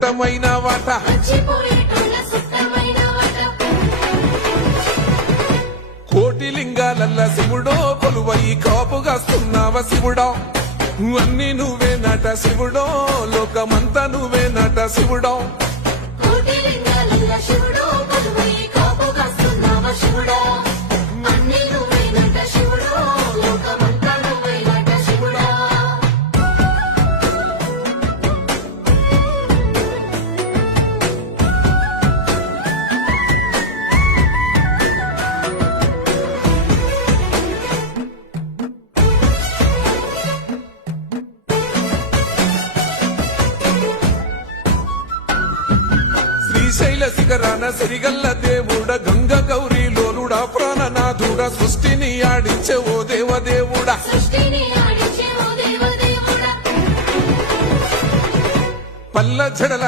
సుట్టమైన వాట కోటి లింగాలల్ల శివుడో కొలువై కాపుగాస్తున్నావ శివుడో అన్ని నువ్వే నట శివుడో లోకమంతా నువ్వే నట శివుడో శ్రీశైల శిఖరాన సిరిగల్ల దేవుడ గంగ గౌరీ లోలుడా ప్రాణనాథుడ సృష్టిని ఆడించే ఓ దేవదేవుడా పల్ల జడల